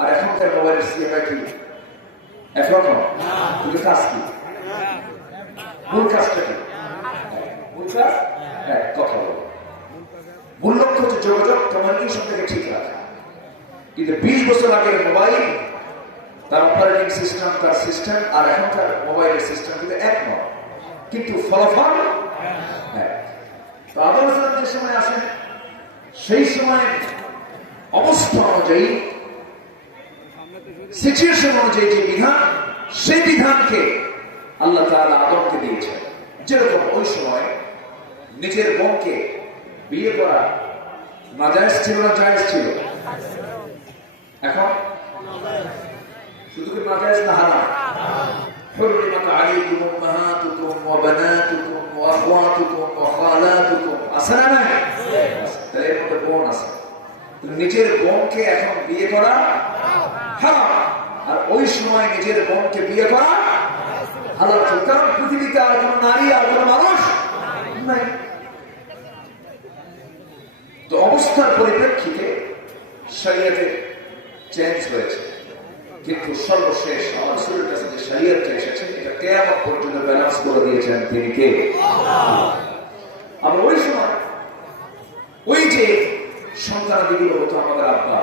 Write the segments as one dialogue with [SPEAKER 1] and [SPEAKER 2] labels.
[SPEAKER 1] আর এখনকার মোবাইলের সিএমআই কি? একরকম কিন্তু কাজ কি মূল কাজটা কি? মূল কাজ? হ্যাঁ কথা বলো। মূল লক্ষ্য হচ্ছে যোগাযোগ কমিউনিকেশন থেকে ঠিক রাখা। কিন্তু বিশ বছর আগের মোবাইল, তার অপারেটিং সিস্টেম তার সিস্টেম আর এখনকার মোবাইলের সিস্টেম কিন্তু এক নয়। কিন্তু ফলাফল? হ্যাঁ। তো আদম যে সময় আসেন সেই সময় অবস্থা অনুযায়ী সিচুয়েশন অনুযায়ী যে বিধান সেই বিধানকে আল্লাহ তাআলা আদমকে দিয়েছেন যেরকম ওই সময় নিজের বোনকে বিয়ে করা নাজায়েজ ছিল না জায়েজ ছিল এখন শুধু কি নাজায়েজ না হারাম حرمت عليكم امهاتكم وبناتكم واخواتكم وخالاتكم আসলে না তাহলে এর মধ্যে বোন আছে নিজের বোনকে এখন বিয়ে করা হারাম আর ওই সময় নিজের বোনকে বিয়ে করা হালাল ছিল। কারণ পৃথিবীতে আর কোনো নারী, আর কোনো মানুষ নাই। তো অবস্থার পরিপ্রেক্ষিতে শরীয়তে চেঞ্জ হয়েছে। কিন্তু সর্বশেষ আমার কাছে যে শরীয়তটা এসেছে, এটা কেয়ামত পর্যন্ত ব্যালেন্স করে দিয়েছেন তিনি কে? আমরা ওই সময় ওই যে সন্তান দিগুলো হতো আমাদের আব্বা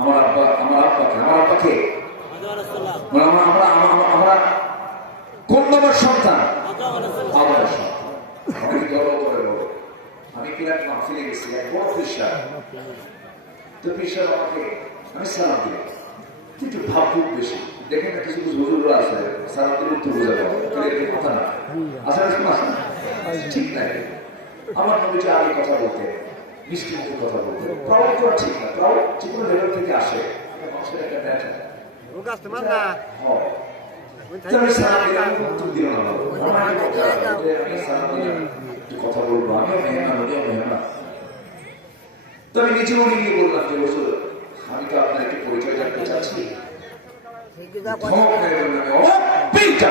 [SPEAKER 1] আমার আব্বা আমার আব্বাকে আমার আমরা আমরা আমরা- আমরা কোন নম্বর সন্তান? গর্ব আমি কিনা ফিরে গেছি, এক তো পিসার আমাকে আমি সালাম দিলাম। কিন্তু ভাবুক বেশি। দেখেন না, কিছু কিছু হুজুররা আছে। সালাম দিলে উত্তর বোঝা যাবে কথা না। আসলে? ঠিক নাই। আমার নবী যে আগে কথা বলতে মিষ্টি মুখে কথা বলতে প্রাউড করা ঠিক না প্রাউড যে কোনো লেভেল থেকে আসে। মানুষের একটা. হয়। তো আমি কথা বলব। আমিও মেহমান উনিও মেহমান। তো নিজে উনি গিয়ে বললাম যে বছর আমি তো আপনার একটু পরিচয় জানতে চাচ্ছি। ধমক মেরে বললাম ও পিটা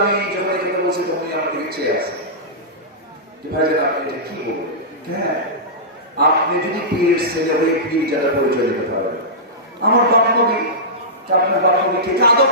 [SPEAKER 1] আমি যখন এখানে বলছি, তখনই আমার দিকে চেয়ে আছে। যে ভাই জান আপনি এটা কি বলবেন? হ্যাঁ আপনি যদি পীর ছেলে হয়ে পীর যারা পরিচয় দিতে পারবেন আমার বাপ নবী, আপনার বাপ নবী ঠিক আদব